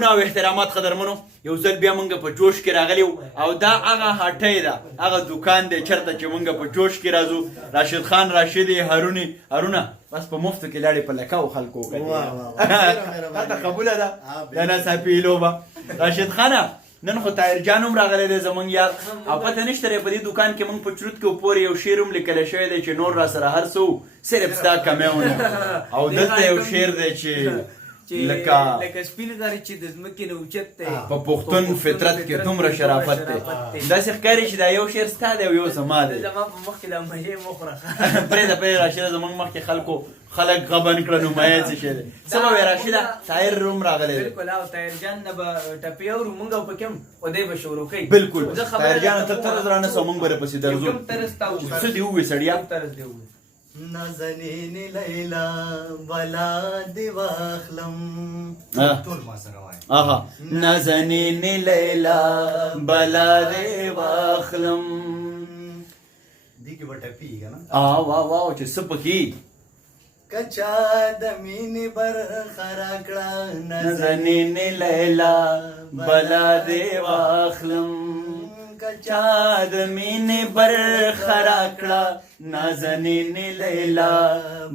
ادبونه او احترامات قدرمنو یو ځل بیا مونږ په جوش کې راغلی او دا هغه هټۍ ده هغه دوکان دی چېرته چې مونږ په جوش کې راځو راشد خان راشدې هارونه بس په مفتو کې لاړې په لکاو خلکو وکړې تا قبوله ده دا ناڅاپي لوبه راشد خانه نن خو طاهر جان هم راغلی دی زمونږ یار او پته نشته دی په دې دوکان کې مونږ په چروت کې پورې یو شعر هم لیکلی شوی دی چې نور را سره هر څه صرف ستا کمیونه او دلته یو شعر دی چې لکه سپین غر چې د ځمکې نه اوچت دی په پښتون فطرت کې دومره شرافت دی داسې ښکاري چې دا یو شعر ستا دی او یو زما دی زما په مخ کې دا مژې مه خوره پرېږده راشده زموږ مخکې خلک غبن کړه نو مایه څه شی دی څه به وایې راشده طاهر هم راغلی دی بلکل او طاهر جان نه به ټپې اورو مونږ او پکې هم خو دی به شروع کوي بلکل طاهر جانه ته طرز رانیسه مونږ به درپسې درځو کوم طرز تا څه دې ووایې سړیا طرز دی ووایې نازنین لیلا بلا دی واخلم ټول ما سره وایي نازنین لیلا بلا دی واخلم دې کې به ټپېږي نه واو چې څه پکې کچا د مینې برخه راکړه نازنین لیلا بلا دی واخلم کچا د مینې برخه راکړه نازنین لیلا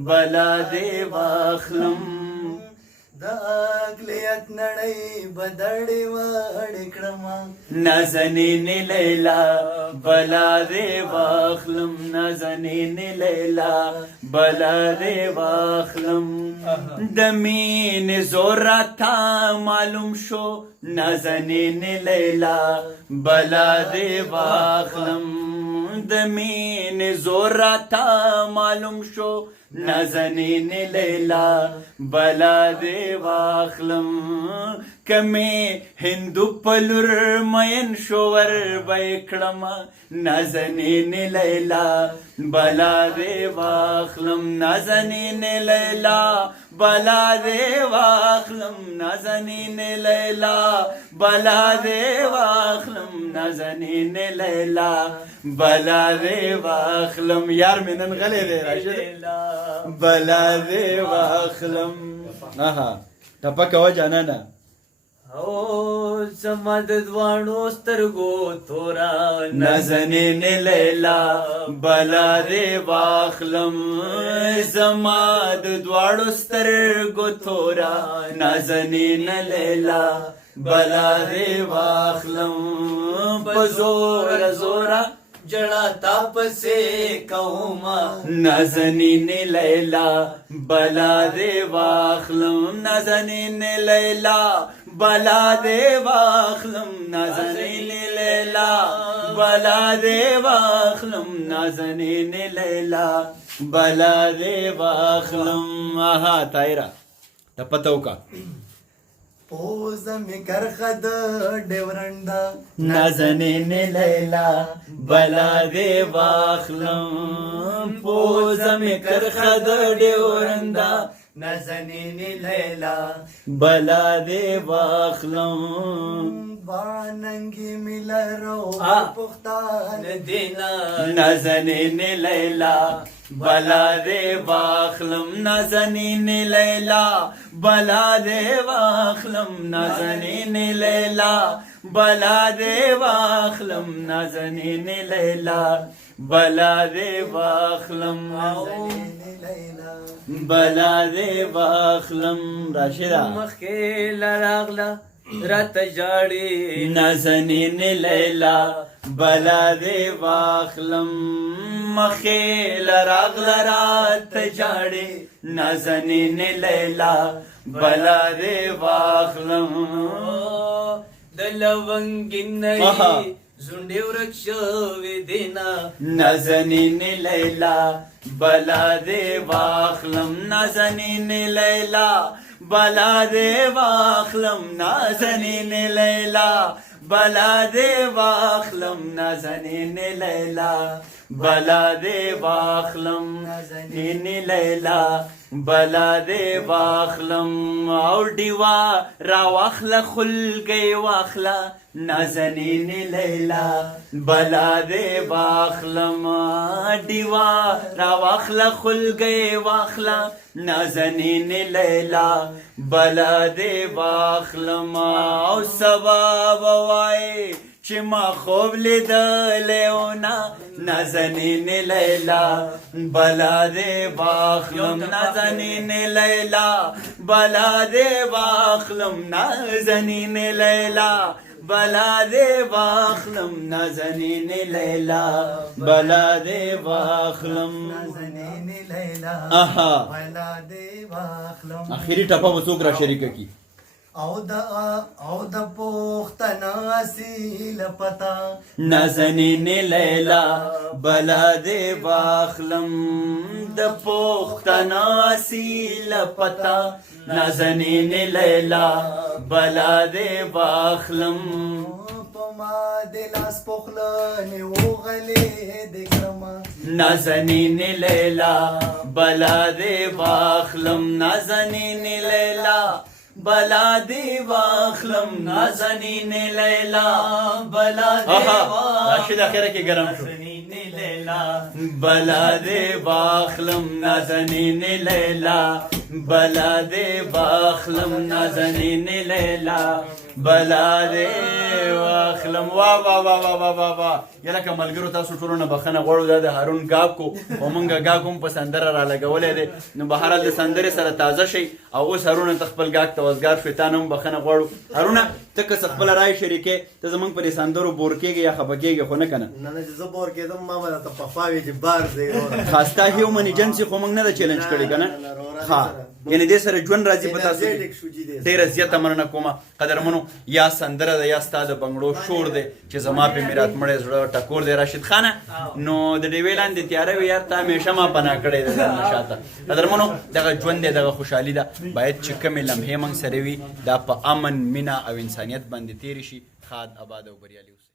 بلا دی واخلم د اقلیت نړۍ بدړې وړې کړم نازنین لیلا بلا دی واخلم نازنین لیلا بلا دی واخلم د مینې زور راته معلوم شو نازنین لیلا بلا دی واخلم د مینې زور راته معلوم شو نازنین لیلا بلا دی واخلم کمی هندو پلور مین شور بیکړم نازنین لیلا بلا دی واخلم نازنین لیلا بلا دی واخلم نازنین لیلا بلا دی واخلم نازنین لیلا بلا دی واخلم یار مې نن غلی دی راشد بلا دی واخلم ټپه کوه جانانه او زما د دواړو سترګو تورا نازنین لیلا بلا دی واخلم زما د دواړو سترګو تورا نازنین لیلا بلا دی واخلم په زوره زوره جڑا تاپسے کوما نازنین لیلا بلا دی واخلم نازنین لیلا بلا دی واخلم نازنین لیلا بلا دی واخلم نازنین لیلا بلا دی واخلم طاهره ته پته وکړه پوز می کرخه د ډیورنډا نازنین لیلا بلا دی واخلم پوز می کرخه د ډیورنډا نازنین لیلا بلا دی واخلم باننګي ملرو پختان دینا نازنین لیلا بلا دی واخلم نازنین لیلا بلا دی واخلم نازنین لیلا بلا دی واخلم نازنین لیلا بلا دی واخلم بلا دی واخلم راشده مخې لراغله رات جاړي نازنین لیلا بلا دی واخلم مخې لراغله رات جاړي نازنین لیلا بلا دی واخلم د لونګینې زونډې ورک شوې دینا نازنین لیلا بلا دی واخلم نازنین لیلا بلا دی واخلم نازنین لیلا بلا دی واخلم نازنین لیلا بلا دې واخلم نازنین لیلا بلا دې واخلم او ډیوا را واخله خلګي واخله نازنین لیلا بلا دې واخلم ډیوا را واخله خلګي واخله نازنین لیلا بلا دې واخلم او سبب وای چې ما خوب لیدلی ونا نازنین لیلا بلا دې واخلم نازنین لیلا بلا دې واخلم نازنین لیلا بلا دې واخلم نازنین لیلا بلا دې واخلم نازنین لیلا آها بلا دې واخلم اخیری ټپه به څوک را شریکه کی او د پوښتنه اصیل پتا نازنین لیلا بلا دې واخلم د پوښتنه اصیل پتا نازنین لیلا بلا دې واخلم پما د لاس پخلنې وغلې د کرما نازنین لیلا بلا دې واخلم نازنین لیلا بلا دې واخلم نازنین لیلا بلا دې راشد اخره کې ګرم شو نازنین لیلا بلا دې واخلم نازنین لیلا بلا دې واخلم نازنین لیلا بلا دې واخلم وا وا وا وا وا وا یله که ملګرو تاسو ټولو نه بخښنه غواړو دا د هارون ګاب کو او مونږه ګاګ هم په سندره را لګولی دی نو بهرحال د سندرې سره تازه شئ او اوس هارونه ته خپل ګاګ ته وزګار شوې تا نه هم بخښنه غواړو هارونه ته که څه خپله رایې شریکې ته زموږ په دې سندرو بور کېږې یا خفه کېږې خو نه که نه نه چې زه بور کېدم ما به درته پخوا وي چې بار دی خاص تا هیومن ایجنسي خو موږ نه ده چیلنج کړی که نه ها یعنې دې سره ژوند راځي په تاسو کې ډېره زیاته مننه کومه قدرمنو یا سندره ده یا ستا د بنګړو شور دی چې زما پې مې راتمړی زړه ټکور دی راشد خانه نو د ډېوې لاندې تیاره وي یار تا همیشه ما پناه کړی دی ځان نه شاته قدرمنو دغه ژوند دی دغه خوشحالي ده باید چې کمې لمحې موږ سره وي دا په امن مینه او انسانیت باندې تېرې شي ښاد آباد او بریالي اوسئ